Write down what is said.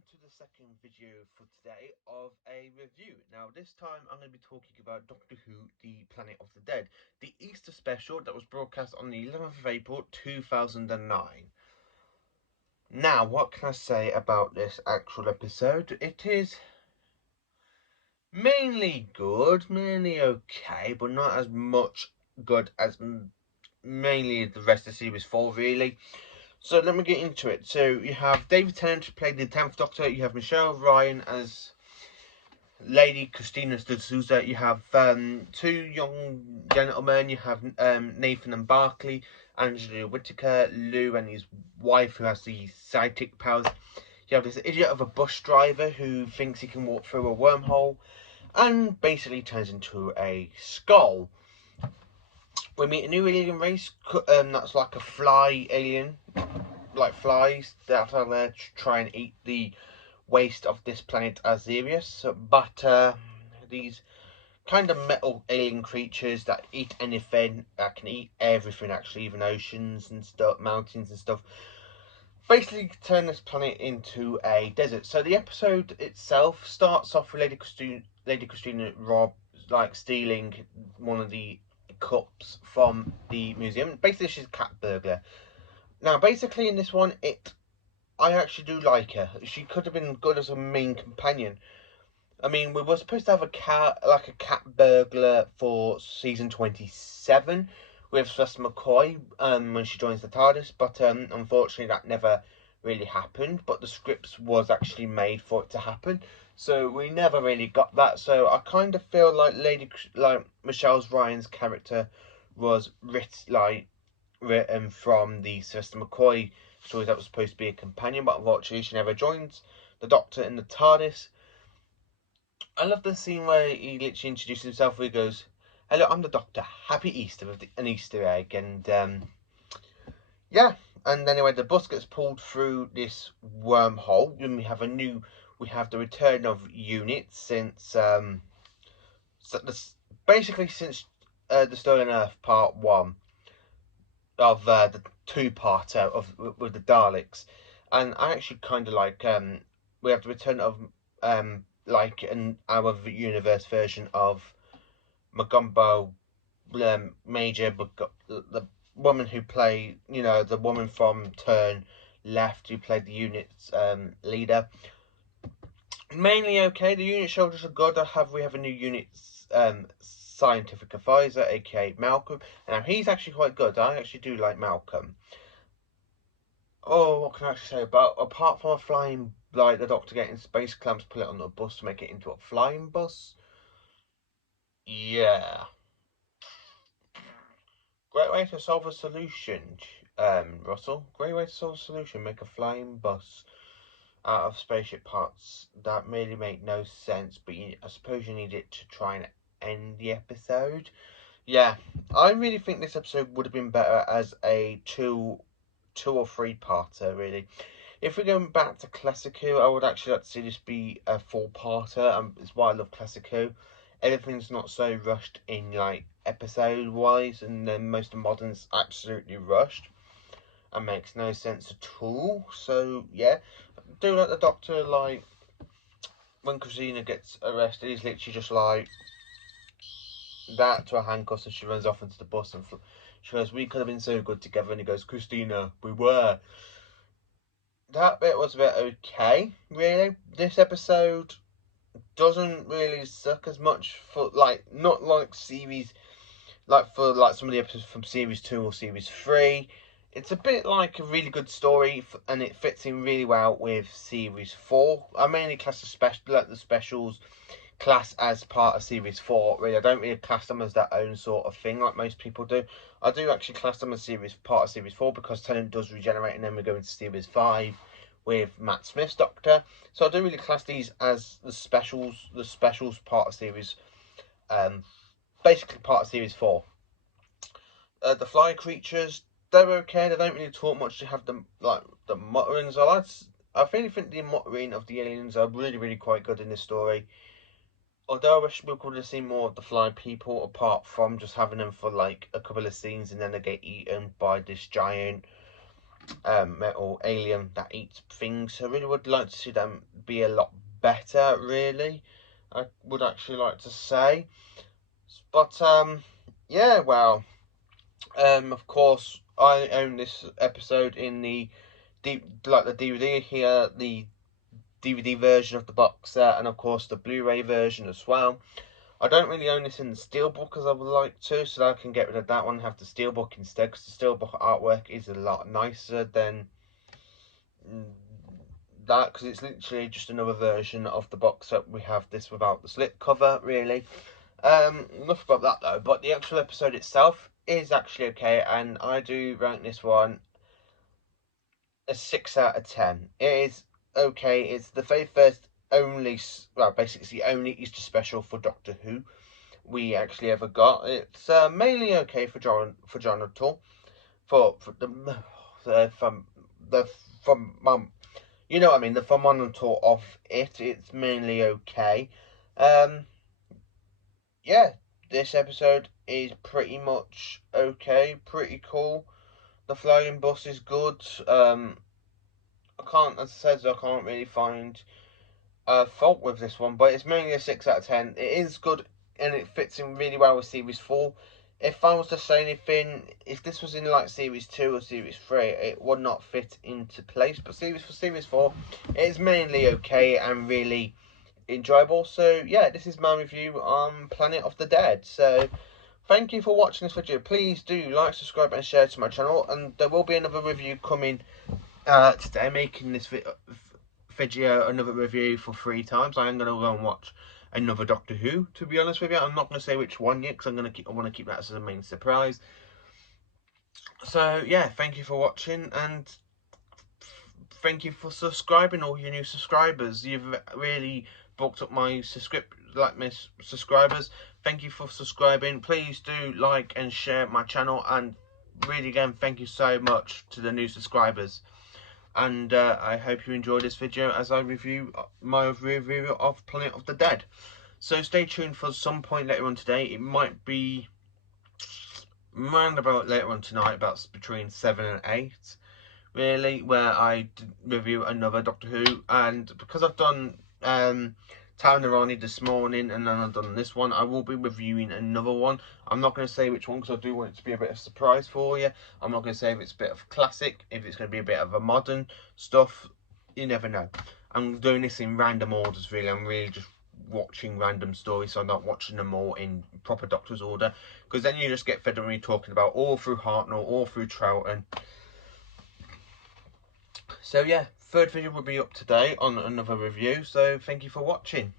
welcome to the second video for today of a review. Now this time I'm going to be talking about Doctor Who, The Planet of the Dead, the Easter special that was broadcast on the 11th of April 2009. Now what can I say about this actual episode? It is mainly good, mainly okay, but not as much good as mainly the rest of Series 4 really. So let me get into it. So you have David Tennant to play the 10th Doctor. You have Michelle Ryan as Lady Christina D'Souza. You have two young gentlemen. You have Nathan and Barclay, Angela Whittaker, Lou and his wife who has the psychic powers. You have this idiot of a bus driver who thinks he can walk through a wormhole and basically turns into a skull. We meet a new alien race that's like a fly alien, like flies that are there to try and eat the waste of this planet Azerius. But these kind of metal alien creatures that eat anything, that can eat everything actually, even oceans and stuff, mountains and stuff, basically turn this planet into a desert. So the episode itself starts off with Lady Christina Robb like stealing one of the cups from the museum. Basically she's a cat burglar. Now basically in this one I actually do like her. She could have been good as a main companion. I mean, we were supposed to have a cat burglar for season 27 with Sylvester McCoy when she joins the TARDIS, but unfortunately that never really happened. But the scripts was actually made for it to happen, so we never really got that. So I kind of feel like Michelle Ryan's character was written from the Sylvester McCoy story that was supposed to be a companion, but unfortunately she never joins the Doctor in the TARDIS. I love the scene where he literally introduces himself where he goes, "Hello, I'm the Doctor. Happy Easter," with an Easter egg. And yeah, and anyway, the bus gets pulled through this wormhole, and we have the return of units since basically since the Stolen Earth Part 1 of the two-parter of with the Daleks. And I actually kind of like we have the return of like our universe version of Magumbo Major, but the woman who played, the woman from Turn Left who played the unit's leader. Mainly okay. The unit shoulders are good. We have a new unit's scientific advisor, aka Malcolm. Now he's actually quite good. I actually do like Malcolm. Oh, what can I actually say about apart from a flying, like the Doctor getting space clamps, put it on the bus to make it into a flying bus? Yeah. Great way to solve a solution, Russell. Great way to solve a solution. Make a flying bus out of spaceship parts that really make no sense, but I suppose you need it to try and end the episode. Yeah, I really think this episode would have been better as a two or three parter, really. If we're going back to Classic Who, I would actually like to see this be a full parter, and it's why I love Classic Who. Everything's not so rushed in like episode wise, and then most of modern's absolutely rushed and makes no sense at all. So yeah, do like the Doctor, like when Christina gets arrested, he's literally just like that to a handcuffs, and she runs off into the bus and she goes, "We could have been so good together," and he goes, "Christina, we were." That bit was a bit okay, really. This episode doesn't really suck as much for like not like series like for like some of the episodes from series 2 or series 3. It's a bit like a really good story, and it fits in really well with series 4. I mainly class the specials class as part of series 4. Really, I don't really class them as their own sort of thing like most people do. I do actually class them as part of series 4 because Tennant does regenerate, and then we go into series 5 with Matt Smith's Doctor. So I do really class these as the specials part of series, basically part of series 4. The flying creatures, they're okay. They don't really talk much. They have the mutterings. I really think the muttering of the aliens are really, really quite good in this story. Although I wish we could have seen more of the flying people, apart from just having them for like a couple of scenes and then they get eaten by this giant metal alien that eats things. So I really would like to see them be a lot better, really. I would actually like to say. But yeah, well, of course I own this episode in the DVD here, the DVD version of the box set, and of course the Blu-ray version as well. I don't really own this in the steelbook as I would like to, so that I can get rid of that one and have the steelbook instead, because the steelbook artwork is a lot nicer than that, because it's literally just another version of the box set. We have this without the slip cover, really. Enough about that though, but the actual episode itself is actually okay, and I do rank this one a 6 out of 10. It is okay. It's the very first only, well, basically it's the only Easter special for Doctor Who we actually ever got. It's mainly okay for John O'Toole, for from you know what I mean, the fundamental of it. It's mainly okay. Um, yeah, this episode is pretty much okay, pretty cool. The flying bus is good. As I said, I can't really find fault with this one, but it's mainly a 6 out of 10. It is good and it fits in really well with Series 4. If I was to say anything, if this was in like Series 2 or Series 3, it would not fit into place. But Series 4, it is mainly okay and really enjoyable. So yeah, this is my review on Planet of the Dead. So thank you for watching this video. Please do like, subscribe and share to my channel, and there will be another review coming today, making this video another review for 3 times. I am going to go and watch another Doctor Who, to be honest with you. I'm not going to say which one yet, because I want to keep that as a main surprise. So yeah, thank you for watching, and thank you for subscribing, all your new subscribers. You've really bulked up my subscribers. Thank you for subscribing. Please do like and share my channel, and really again, thank you so much to the new subscribers. And I hope you enjoyed this video as I review my review of Planet of the Dead. So stay tuned for some point later on today. It might be round about later on tonight, about between 7 and 8, really, where I review another Doctor Who. And because I've done Town Irani this morning, and then I've done this one, I will be reviewing another one. I'm not going to say which one, because I do want it to be a bit of a surprise for you. I'm not going to say if it's a bit of classic, if it's going to be a bit of a modern stuff. You never know. I'm doing this in random orders, really. I'm really just watching random stories, so I'm not watching them all in proper Doctor's order, because then you just get fed up with me talking about all through Hartnell, all through Troughton. So yeah, third video will be up today on another review, so thank you for watching.